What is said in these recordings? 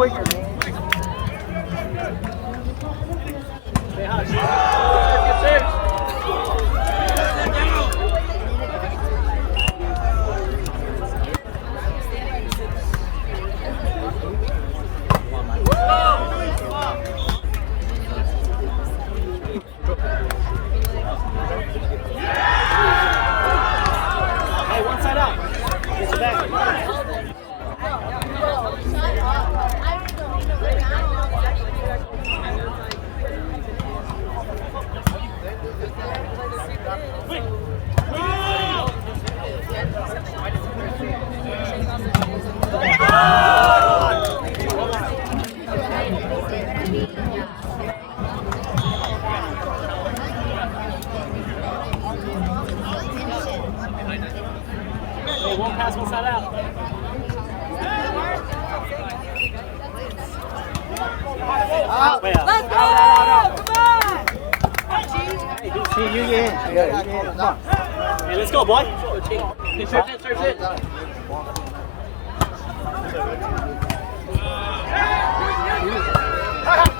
quicker, man. Stay hot. Good serve. Hey, one side out. Get your back. Hey, one pass, one side out. Way out. Let's go! Come on! See, you get in. Yeah, you get in. Come on. Hey, let's go, boy. Serve it.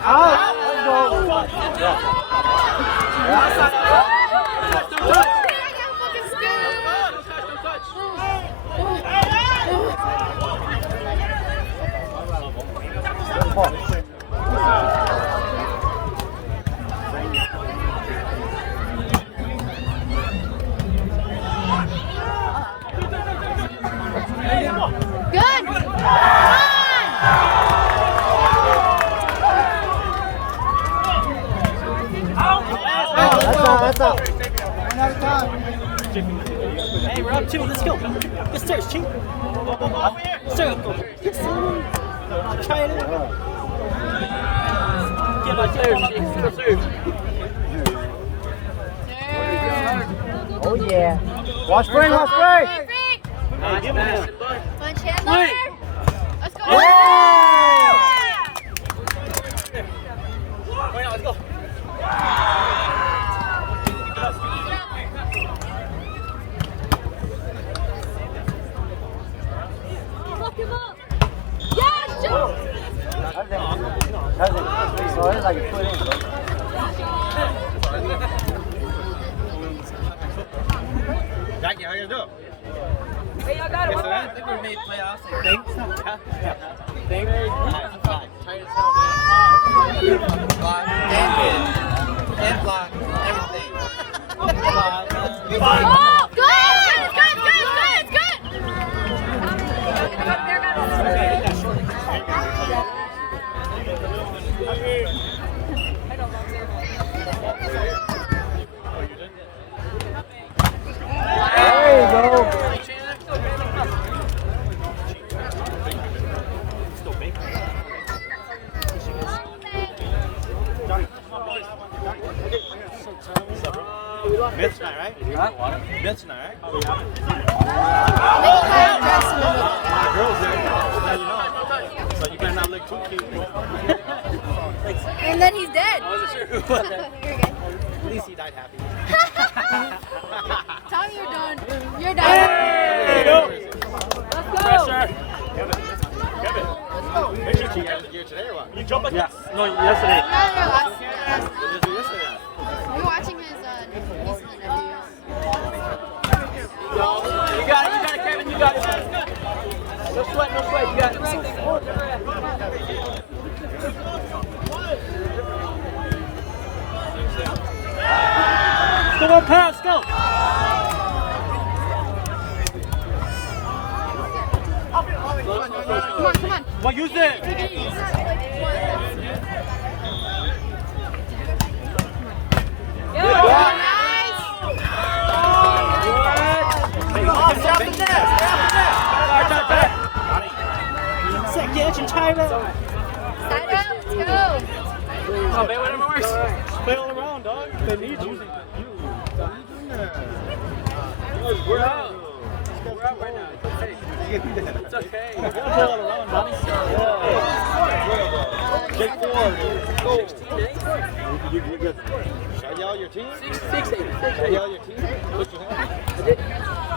Out. Let's go. Yeah. Good! Come That's out. Hey, we're up 2. Let's go. Good stairs, Chink. Serve. Yes, sir. Try it. Get my stairs, Chink. Good serve. Oh, yeah. Watch spring, watch spring. Nice pass. Punch Chandler! Let's go! Wait, now, let's go. Yes, Joe! That's it. So it's like a foot in. Jackie, how you gonna do it? Hey, y'all got it. I think we made playoffs. Thanks. Block and hit and block everything. Oh, good! Good! There you go. Mitch tonight, right? Mitch tonight, right? My girl's there. Now you know. So you better not look too cute. And then he's dead. I wasn't sure who was that. You're good. At least he died happy. Tommy, you're done. You're done. Hey, go. Let's go. Pressure. Kevin. Make sure you guys gear today or what? You jump like yes. No, yesterday. No. Did you yesterday? We're watching his niece and nephew. You got it, Kevin. You got it. No sweat. You got it. Go on, pass, go. Come on. Well, use it. Take it easy. Nice. Get your time out. Side out. Let's go. Oh, man, whatever works. Play all around, dog. They need you. We're out. We're out right now. It's okay. You gotta play all around, buddy. Take 4. Go. 16, eh? You good? Should I yell your team? 6, 8. Should I yell your team? Put your hand. I did.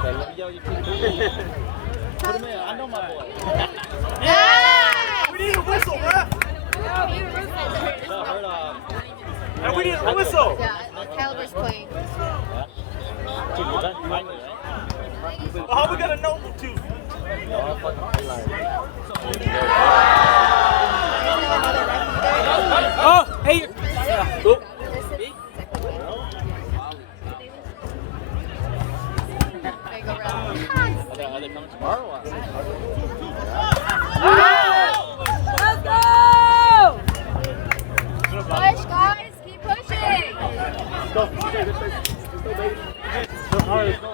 Let me yell your team. Put him in. I know my boy. Nice. We need a whistle. we need a whistle. Yeah, Kaliber's playing. Well, how we gonna know to? Oh, hey. Yeah. Oop. There you go, Ralph. Are they coming tomorrow or what? Push, guys, keep pushing. Let's go. This way. Let's go, baby. All right, let's go.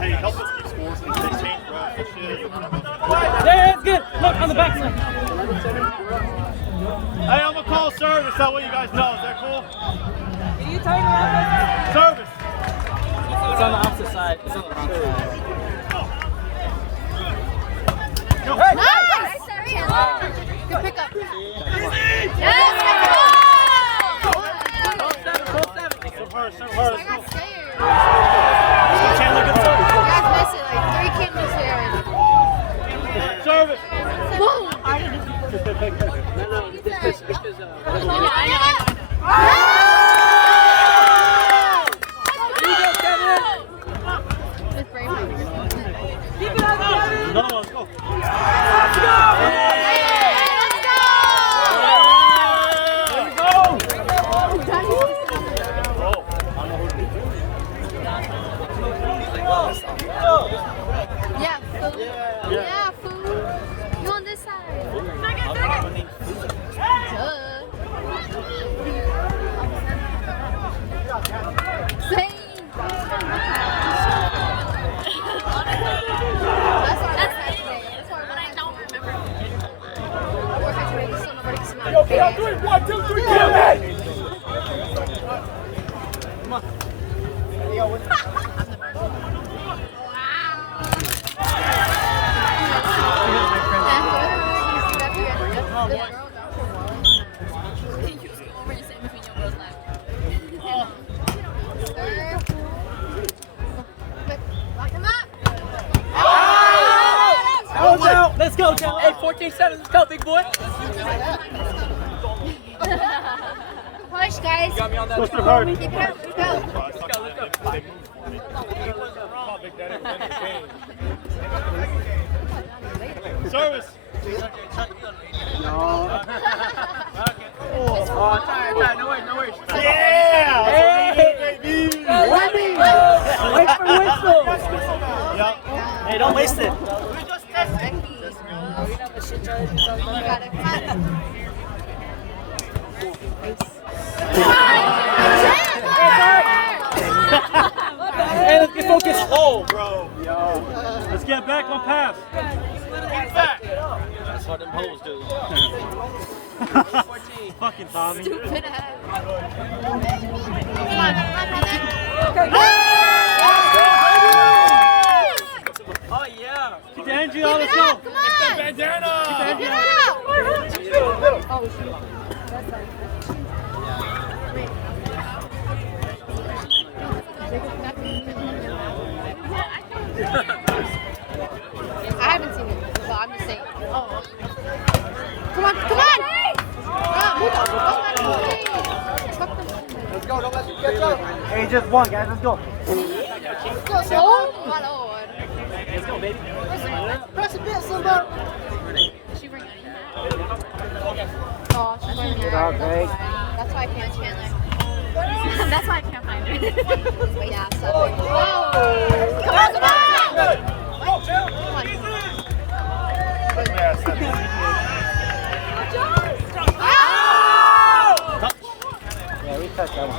Hey, help us keep scores. They change routes and shit. Yeah, it's good. Look on the backside. Hey, I'm gonna call service. That way you guys know. Is that cool? Can you turn around? Service. It's on the opposite side. It's on the wrong side. Go. Nice! Good pickup. Yes, let's go! Serve hard, serve hard. I got scared. Chandler, good service. You guys missed it, like 3 cameras here. Service. Boom! It's brave. Another one, let's go. Yeah, food. Yeah, food. You on this side. Same. Okay, on 3, 1, 2, 3, kill me! Come on. Let's go, Joe. Hey, 14-7. Let's go, big boy. Push, guys. Got me on that. Go serve hard. Keep it up. Let's go. Let's go. Service. No worries. Yeah! Hey! Baby! Wait for whistle. Yep. Hey, don't waste it. You got it. Come on. Hey, let's get focused. Oh, bro. Let's get back on pass. Get back. That's what them hoes do. Fucking Tommy. Stupid ass. Come on, Oh, yeah. Keep the energy on. Keep Let's it go. up, come on. Bandana. Keep it up. Oh, shoot. I haven't seen it, so I'm just saying. Come on, come on! Let's go, don't let them catch up. Hey, just one, guys, let's go. Oh my lord. Let's go, baby. Press a bit, somebody. She bring Oh, she's wearing Good her. job, Greg. That's why I can't Chandler. That's why I can't find her. Yeah, so. Whoa! Come on, come on! Yeah, we touched that one.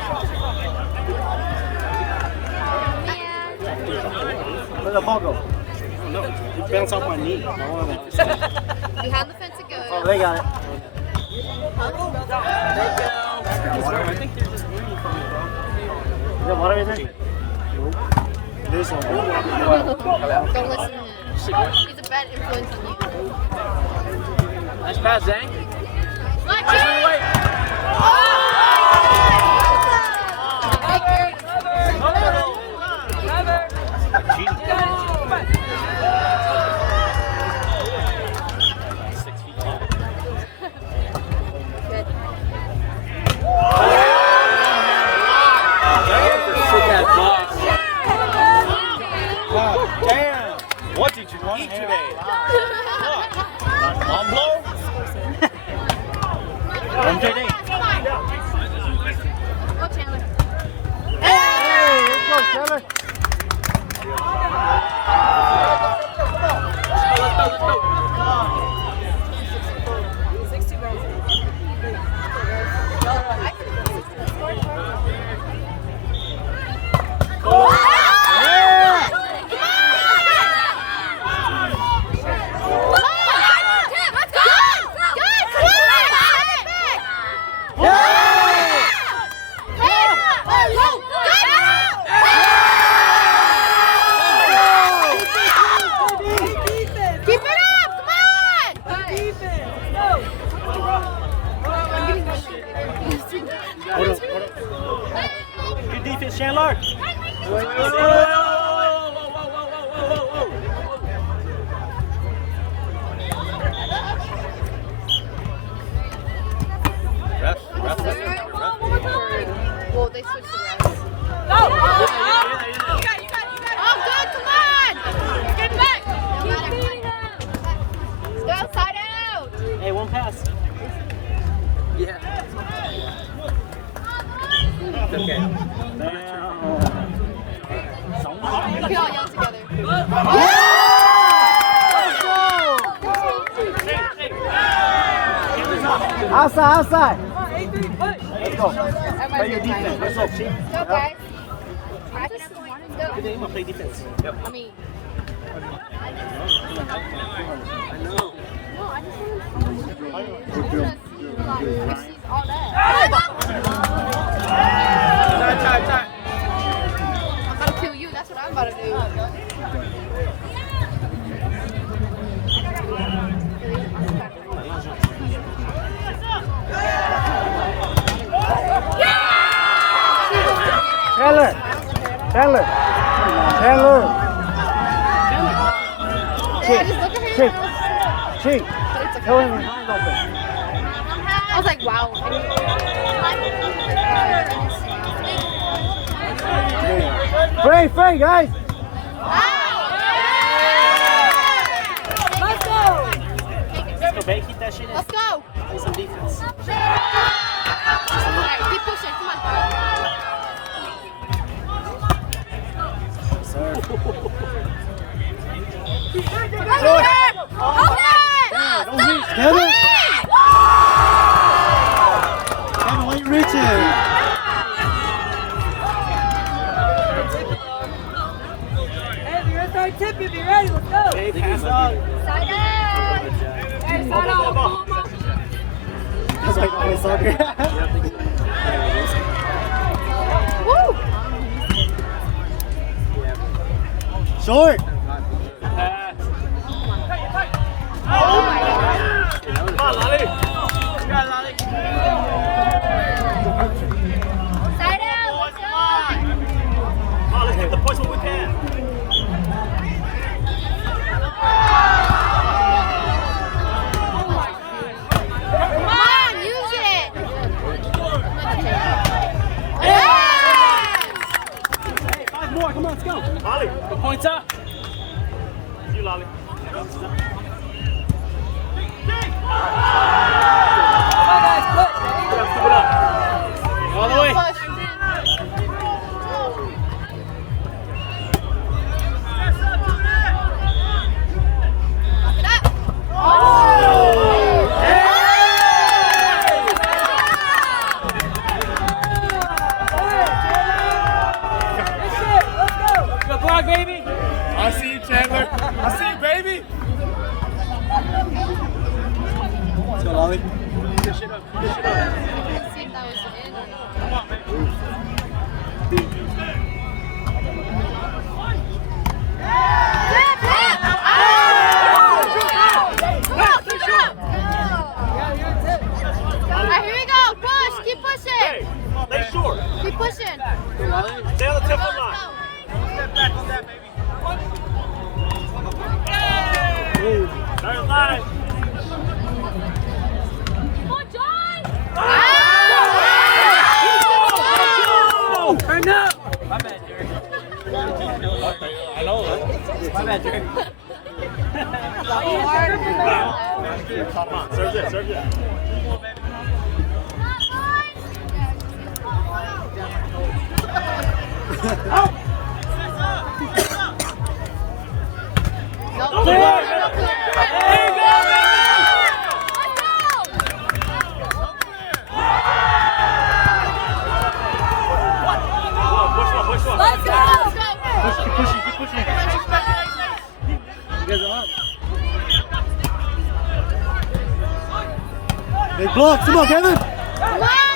Where'd the ball go? No, it bounced off my knee. Behind the fence it goes. Oh, they got it. I think they're just learning from you, bro. Is there water in there? This one. Don't listen to him. He's a bad influence on you. Nice pass, Zang. Like Nice it! away. Damn! What did you eat today? On blow? MJD. Go, Chandler. Hey, let's go, Taylor. Good defense, Chandler. Well, they switched the refs. Yeah. Oh, good, come on! Get back! Go side out! Hey, one pass. Yeah. Okay. We can all yell together. Outside, outside. Let's go. Play your defense. Let's go. Go, guys. Practice point. Go. Good name, play defense. Yep. I mean, I know. no, I just want to see all that. Time. I'm about to kill you. That's what I'm about to do. Taylor. Taylor. Taylor. Yeah, just look at him. Cheek. But it's Tell okay. him his hands open. I was like, wow. Free, guys. Let's go. Let's go, babe. Keep that shit in. Let's go. Play some defense. All right, keep pushing. Come on. Sir. Don't reach, Kevin. Kevin, why are you reaching? Tip, you be ready, let's go. Hey, pass up. Side out. Hey, side out. That's like playing soccer. Woo. Short. Pass. Oh my God. Come on, Lolly. Come on, Lolly. Side out. Let's go. Come on, let's get the points when we can. Come on, use it. Hey, 5 more. Come on, let's go. Lolly, the points up. Push it up. Push it up. Let's see if that was in or not. Come on, baby. Alright, here we go. Push. Keep pushing. Hey, stay short. Keep pushing. Stay on the tempo Let's line. go. Step back on that, baby. There's line. Oh, turn up. My bad, Jerry. I know that. My bad, Jerry. Come on, serve this, serve this. No Go, clear. go, No go. clear. There you go, push one. Let's go. Keep pushing, keep pushing. You guys are up. Big block. Come on, Kevin. Come on.